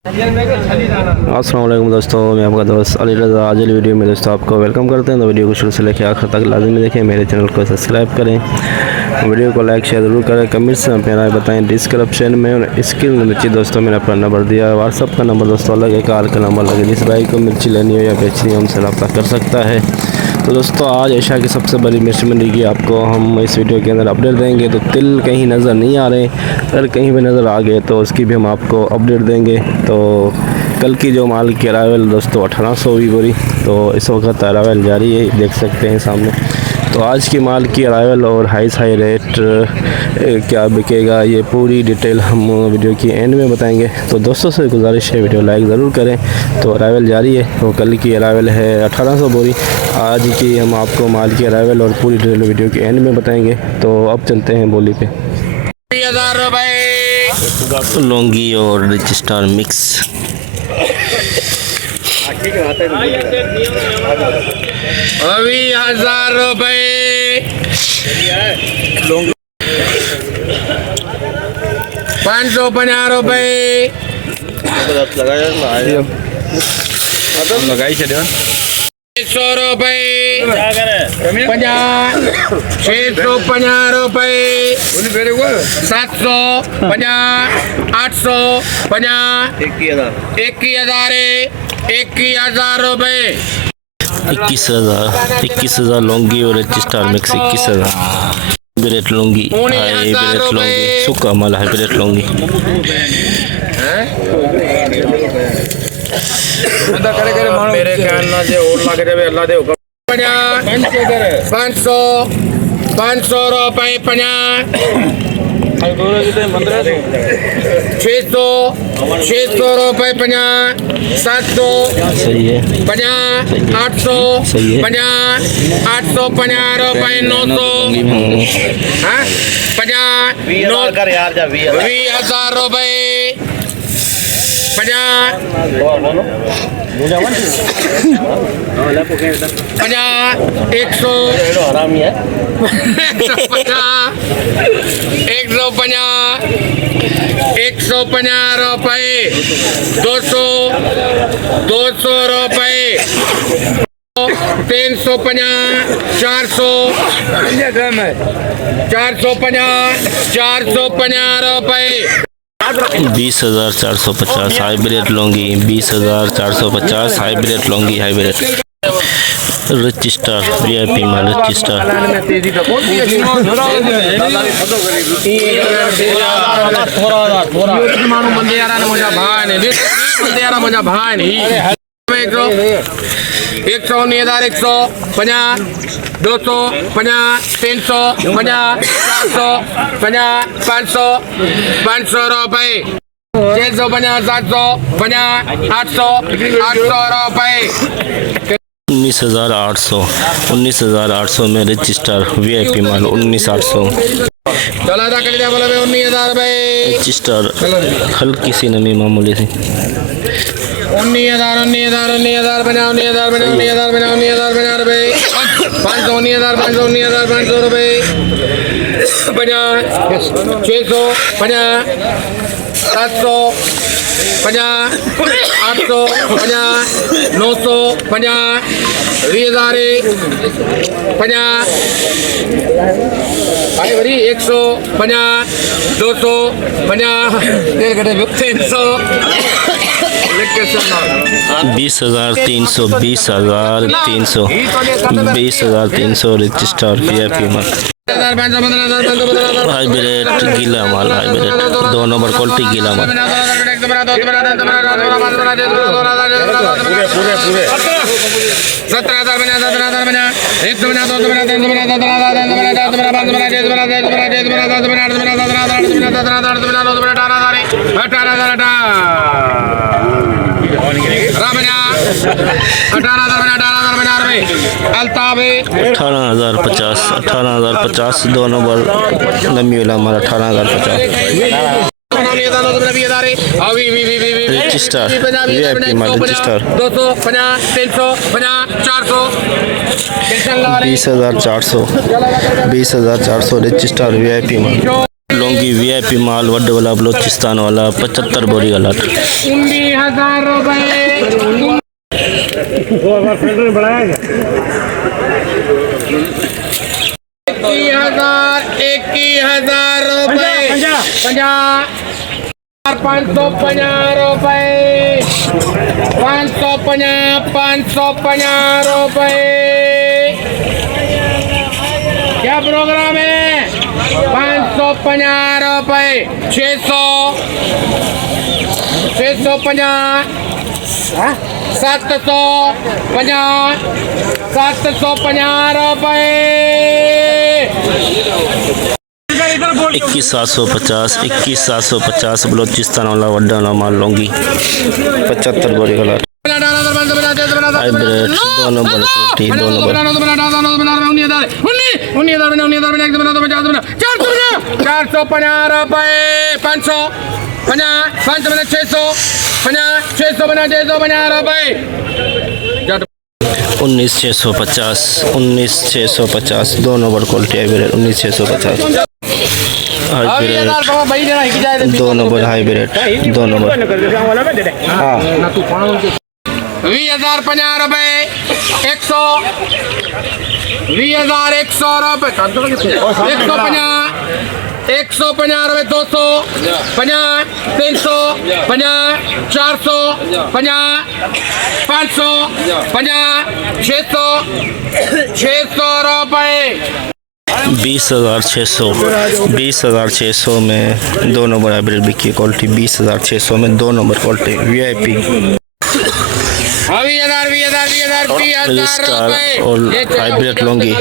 अस्सलाम वालेकुम दोस्तों, मैं आपका दोस्त अली रज़ा। आज की वीडियो में दोस्तों आपको वेलकम करते हैं। तो वीडियो को शुरू से लेकर आखिर तक लाजमी देखें। मेरे चैनल को सब्सक्राइब करें, वीडियो को लाइक शेयर ज़रूर करें, कमेंट्स में अपनी राय बताएं। डिस्क्रिप्शन में स्क्रीन में नीचे दोस्तों मैंने अपना नंबर दिया है, व्हाट्सअप का नंबर दोस्तों अलग है, कार का नंबर लगे। जिस भाई को मिर्ची लेनी हो या बेचनी हो हमसे रब्ता कर सकता है। तो दोस्तों आज ऐशा की सबसे बड़ी मिर्च मंडी की आपको हम इस वीडियो के अंदर अपडेट देंगे। तो तिल कहीं नज़र नहीं आ रहे, अगर कहीं भी नज़र आ गए तो उसकी भी हम आपको अपडेट देंगे। तो कल की जो माल की अरावल दोस्तों 1800 हुई बोरी, तो इस वक्त अरावल जारी है, देख सकते हैं सामने। तो आज की माल की अरावल और हाई रेट क्या बिकेगा ये पूरी डिटेल हम वीडियो की एंड में बताएंगे। तो दोस्तों से गुजारिश है वीडियो लाइक ज़रूर करें। तो अरावल जारी है, तो कल की अरावल है 1800 बोरी, आज की हम आपको माल की अरावल और पूरी डिटेल वीडियो की एंड में बताएंगे। तो अब चलते हैं बोली पे। 20,000 रुपये लौंगी और रजिस्टर मिक्स 20,000 रुपये 550 रुपये लगाई चलिए 100 रुपये 650 रुपये 750 850 21,000 रुपये 21,000 लौंगी और register mix 21,000 hybrid Laungi, hybrid Laungi सूखा माल, हाइब्रिड लौंगी मेरे ख्याल ना जे और लग जाए अल्लाह दे हुक्म 500 रुपये 600 रुपये 700 सही है, 800 सही है। 850 रुपये 900 20,000 रुपये 150 रुपये 200 रुपये 350 450 रुपये 20,450 hybrid Laungi, 20,450 hybrid Laungi, hybrid register VIP माल रजिस्टर मुझा भाई नहीं 119,000 150 250 350 450 500 रुपये 650 750 800 रुपये 19,800 में रजिस्टर VIP माल 19,800 चला था कल बोला 19,000 रुपये रजिस्टर हल्की सी नमी मामूली सी 19,000 रुपये 500 रुपये 50 650 750 850 950 20,000 50 भाई भरी 150 250 300 20,300 20,300 रजिस्टर VIP माल हाइब्रिड गीला माल, हाइब्रिड 2 नंबर क्वालिटी गीला माल 18,050 2 नंबर नमी वाला हमारा 18,050 रजिस्टर VIP माल रजिस्टर 250 350 400 20,400 रजिस्टर VIP माल लौंगी VIP VIP माल वड्डे वाला बलोचिस्तान वाला 75 बोरी वाला 19,000 रुपए 21,000 रुपए 550 रुपए 550 रुपए। क्या प्रोग्राम है? 550 रुपए 650 750 रुपए 21,750 21,750 बलोचिस्तान वाला वड्डा वाला माल लौंगी 75 बोरी वाला हाइब्रिड 2 नंबर क्वालिटी 2 नंबर 450 रुपए 500 650 रुपए 19,650 2 number quality hybrid 19,650 hybrid 2 number hybrid 2 number 20,050 रुपए 100 20,100 रुपए 150 150 रुपए 200 50 300 50 400 50 500 50 600 रुपए 20,600 में 2 नंबर हाइब्रिड बिकी क्वालिटी 20,600 में 2 नंबर क्वालिटी VIP 20,000 स्टार और हाइब्रिड लौंगी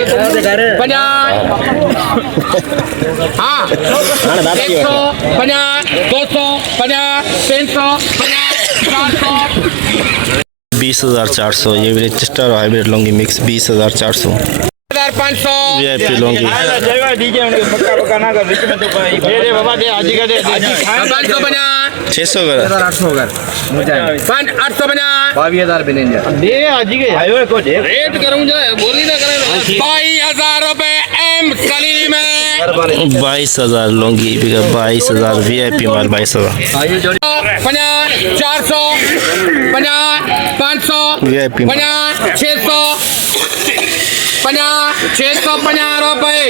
50 हाँ 100 50 200 50 300 50 400 20,400 ये भी star hybrid Laungi mix 20,400 500 VIP Laungi 600 कर 850 रेट करूंगा बोली ना करें 22,000 रुपए M सलीम है 22,000 लौंगी 22,000 VIP माल 22,000 400 500 VIP 600 650 रुपए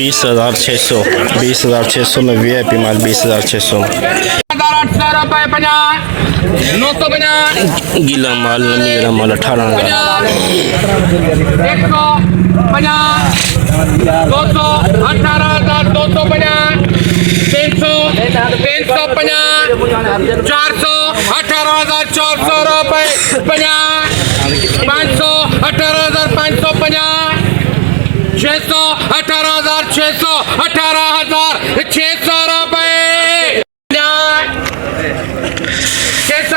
20,600 में VIP माल 20,600 800 रुपए 950 गीला माल नमी वाला माल 18,000 150 200 18,250 350 400 18,400 रुपए 500 18,550 600 18,600 18,600 रुपए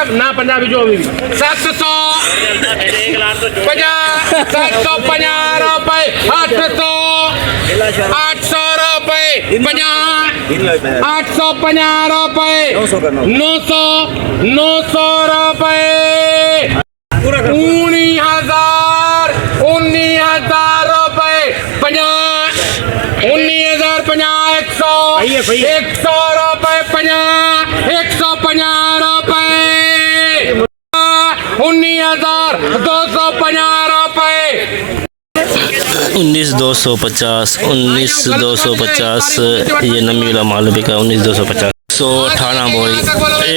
ना पंजाबी जो भी 750 रुपए 800 रुपए 850 रुपए 900 रुपए 19,000 रुपए 19,050 100 रुपए 150 रुपए 19,250 रुपए 19,250 ये नमी वाला माल बिका 19,250 118 बोरी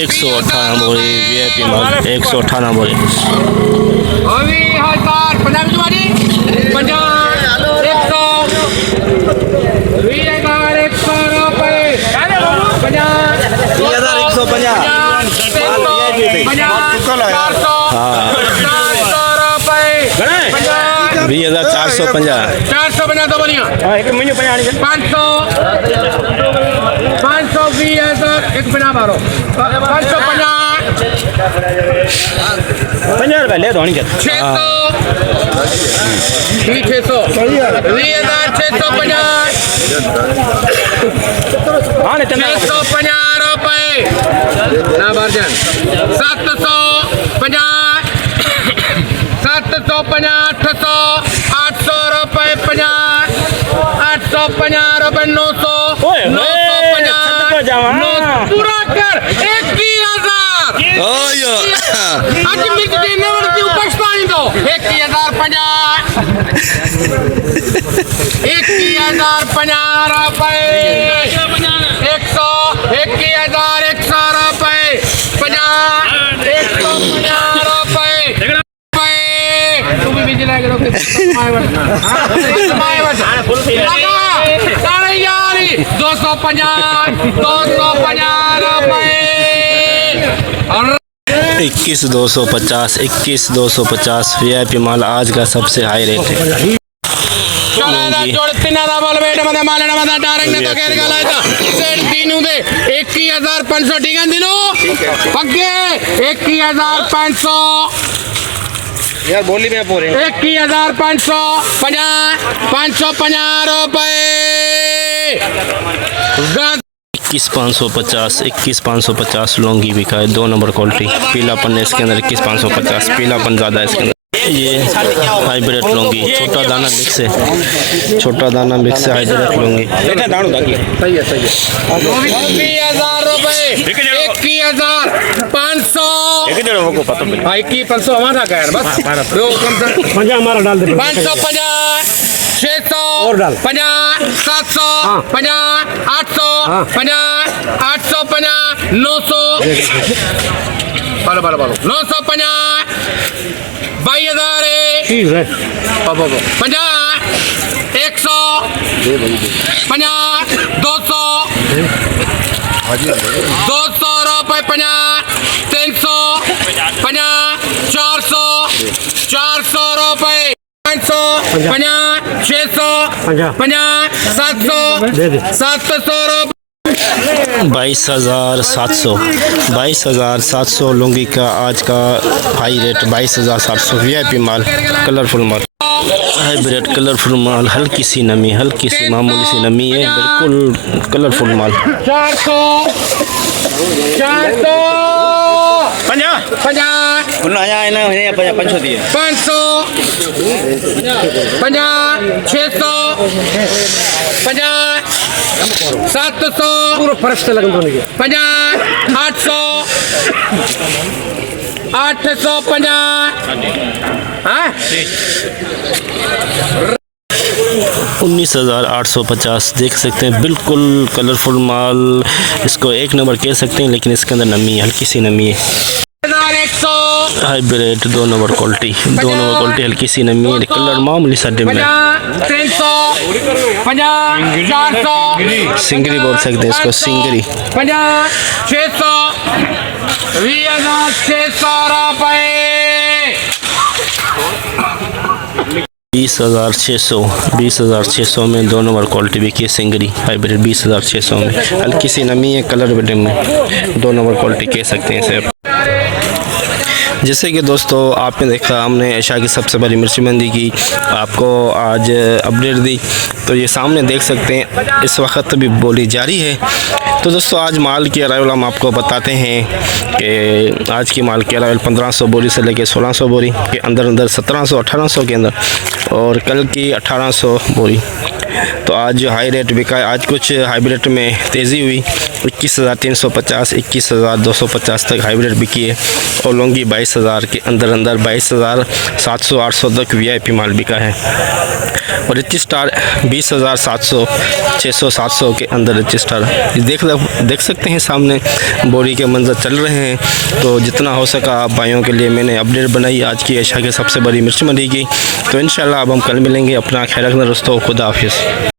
118 बोरी VIP माल 118 बोरी 450 तो बोलिए 500 20,000 एक 50 मारो 550 रुपए ले दो 600 रुपए ना बारजन 750 800 रुपए 50 850 रुपए 900 950 आज मिर्च देने वाली उपस्तानी दो 1050 रुपए 100 21,100 रुपए 150 रुपए तू भी बिजली लगा लो साढ़े यारी 250 रुपए 21,250 21,250 VIP माल आज का सबसे हाई रेट है। इक्की 21,500 ठीक है दिनों पक्के 21,500 यार बोली में आप हो रहे हैं 21,550 रुपए 21,550 लौंगी बिका है 2 नंबर क्वालिटी। पीलापन है इसके अंदर 21,550 पीलापन ज़्यादा है इसके अंदर। ये हाइब्रिड लौंगी छोटा दाना मिक्स है हाइब्रिड लौंगी। 21,000 रुपए 21,500 21,500 हमारा क्या है बस हमारा डाल दे 550 600 और डाल 50 700 50 800 50 850 900 बोलो 950 22,000 ठीक है 50 100 50 200 रुपए 50 300 50 400 रुपए 500 50 600 50 700 रुपए 22,700 लौंगी का आज का हाई रेट 22,700 VIP माल कलरफुल माल हाइब्रिड कलरफुल माल हल्की सी नमी मामूली सी नमी है बिल्कुल कलरफुल माल 400 500 दिए 500 50 600 50 700 पूरा फर्श से लगन तो नहीं 50 850 हाँ 19,850 देख सकते हैं बिल्कुल कलरफुल माल। इसको 1 नंबर कह सकते हैं लेकिन इसके अंदर नमी है हल्की सी नमी है। 1,100 हाइब्रिड 2 नंबर क्वालिटी हल्की सी नमी है कलर मामूली सा डिम है 300 50 400 सिंगरी बोल सकते हैं इसको सिंगरी 50 600 20,600 रुपए 20,600 में 2 नंबर क्वालिटी बिकी है सिंगरी हाइब्रिड 20,600 में हल्की सी नमी है कलर बटे में 2 नंबर क्वालिटी कह सकते हैं इसे। जैसे कि दोस्तों आपने देखा हमने एशिया की सबसे बड़ी मिर्ची मंडी की आपको आज अपडेट दी, तो ये सामने देख सकते हैं इस वक्त भी बोली जारी है। तो दोस्तों आज माल की अराइवल हम आपको बताते हैं कि आज की माल की अराइवल 1500 बोरी से लेकर 1600 बोरी के अंदर 1700-1800 के अंदर और कल की 1800 बोरी। तो आज हाई रेट बिका है। आज कुछ हाइब्रिड में तेज़ी हुई 21,350 21,250 तक हाइब्रिड बिकी है और लौंगी 22,000 के अंदर 22,700-800 तक VIP माल बिका है और रिच स्टार 20,700 600-700 के अंदर रिच स्टार देख सकते हैं सामने बोरी के मंजर चल रहे हैं। तो जितना हो सका आप भाइयों के लिए मैंने अपडेट बनाई आज की एशिया की सबसे बड़ी मिर्च मंडी की। तो इंशाल्लाह अब हम कल मिलेंगे। अपना ख्याल रखना दोस्तों, खुदा हाफिज़।